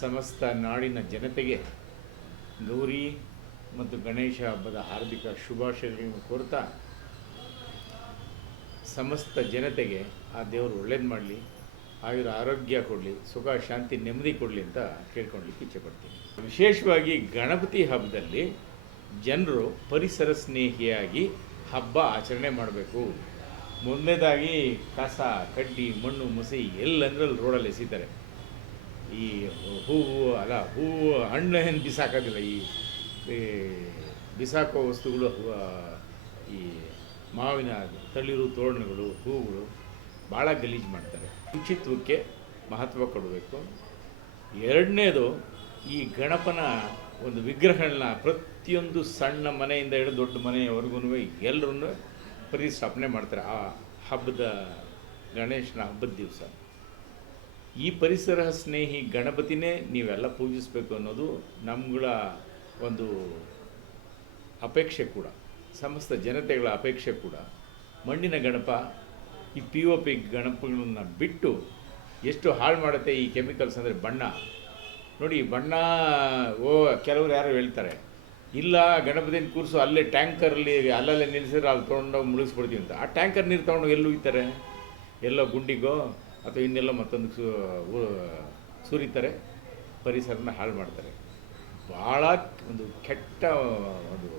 ಸಮಸ್ತ ನಾಡಿನ ಜನತೆಗೆ ಗೌರಿ ಮತ್ತು ಗಣೇಶ ಹಬ್ಬದ ಹಾರ್ದಿಕ ಶುಭಾಶಯಗಳನ್ನು ಕೋರ್ತಾ ಸಮಸ್ತ ಜನತೆಗೆ ಆ ದೇವರು ಒಳ್ಳೇದು ಮಾಡಲಿ, ಆಯುರ ಆರೋಗ್ಯ ಕೊಡಲಿ, ಸುಖ, ಶಾಂತಿ, ನೆಮ್ಮದಿ ಕೊಡಲಿ ಅಂತ ಕೇಳ್ಕೊಳ್ಲಿಕ್ಕೆ ಇಚ್ಛೆಪಡ್ತೀನಿ ವಿಶೇಷವಾಗಿ ಗಣಪತಿ ಹಬ್ಬದಲ್ಲಿ ಜನರು ಪರಿಸರ ಸ್ನೇಹಿಯಾಗಿ ಹಬ್ಬ ಆಚರಣೆ ಮಾಡಬೇಕು. ಮೊದಲನೇದಾಗಿ ಕಸ, ಕಡ್ಡಿ, ಮಣ್ಣು, ಮುಸಿ ಎಲ್ಲಂದ್ರಲ್ಲಿ ರೋಡಲ್ಲಿ ಎಸಿತಾರೆ. ಈ ಹೂವು, ಅಲ್ಲ, ಹೂವು ಹಣ್ಣು ಏನು ಬಿಸಾಕೋದಿಲ್ಲ, ಈ ಬಿಸಾಕೋ ವಸ್ತುಗಳು ಈ ಮಾವಿನ ತಳಿರು, ತೋರಣಗಳು, ಹೂವುಗಳು ಭಾಳ ಗಲೀಜು ಮಾಡ್ತಾರೆ. ಶುಚಿತ್ವಕ್ಕೆ ಮಹತ್ವ ಕೊಡಬೇಕು. ಎರಡನೇದು, ಈ ಗಣಪನ ಒಂದು ವಿಗ್ರಹಗಳನ್ನ ಪ್ರತಿಯೊಂದು ಸಣ್ಣ ಮನೆಯಿಂದ ಹಿಡಿದು ದೊಡ್ಡ ಮನೆಯವರೆಗೂ ಎಲ್ಲರೂ ಪ್ರತಿಷ್ಠಾಪನೆ ಮಾಡ್ತಾರೆ. ಆ ಹಬ್ಬದ ಗಣೇಶನ ಹಬ್ಬದ ದಿವಸ. ಈ ಪರಿಸರ ಸ್ನೇಹಿ ಗಣಪತಿನೇ ನೀವೆಲ್ಲ ಪೂಜಿಸಬೇಕು ಅನ್ನೋದು ನಮ್ಗಳ ಒಂದು ಅಪೇಕ್ಷೆ ಕೂಡ. ಸಮಸ್ತ ಜನತೆಗಳ ಅಪೇಕ್ಷೆ ಕೂಡ. ಮಣ್ಣಿನ ಗಣಪ, ಈ ಪಿ ಒ ಪಿ ಗಣಪಗಳನ್ನ ಬಿಟ್ಟು ಎಷ್ಟು ಹಾಳು ಮಾಡುತ್ತೆ ಈ ಕೆಮಿಕಲ್ಸ್ ಅಂದರೆ ಬಣ್ಣ. ನೋಡಿ ಬಣ್ಣ, ಓ, ಕೆಲವರು ಯಾರು ಹೇಳ್ತಾರೆ, ಇಲ್ಲ, ಗಣಪತಿನ ಕೂರಿಸು ಅಲ್ಲೇ ಟ್ಯಾಂಕರಲ್ಲಿ ಅಲ್ಲಲ್ಲೇ ನಿಲ್ಲಿಸಿದ್ರೆ ಅಲ್ಲಿ ತೊಗೊಂಡೋಗಿ ಮುಳುಗಿಸ್ಬಿಡ್ತೀವಿ ಅಂತ. ಆ ಟ್ಯಾಂಕರ್ ನೀರು ತೊಗೊಂಡು ಎಲ್ಲೂ ಹೋಗ್ತಾರೆ ಎಲ್ಲೋ ಗುಂಡಿಗೋ? ಅಥವಾ ಇನ್ನೆಲ್ಲ ಮತ್ತೊಂದು ಸುರಿತಾರೆ ಪರಿಸರನ ಹಾಳು ಮಾಡ್ತಾರೆ. ಭಾಳ ಒಂದು ಕೆಟ್ಟ ಒಂದು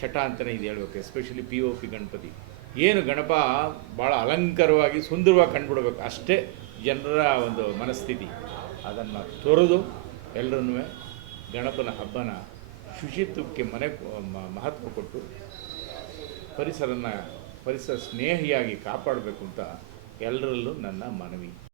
ಚಟ ಅಂತಲೇ ಇದು ಹೇಳ್ಬೇಕು especially P O P Ganapati. ಏನು ಗಣಪ ಭಾಳ ಅಲಂಕಾರವಾಗಿ ಸುಂದರವಾಗಿ ಕಂಡುಬಿಡ್ಬೇಕು, ಅಷ್ಟೇ ಜನರ ಒಂದು ಮನಸ್ಥಿತಿ. ಅದನ್ನು ತೊರೆದು ಎಲ್ಲರೂ ಗಣಪನ ಹಬ್ಬನ ಶುಚಿತ್ವಕ್ಕೆ ಮನೆ ಮಹತ್ವ ಕೊಟ್ಟು ಪರಿಸರನ, ಪರಿಸರ ಸ್ನೇಹಿಯಾಗಿ ಕಾಪಾಡಬೇಕು ಅಂತ ಎಲ್ಲರಲ್ಲೂ ನನ್ನ ಮನವಿ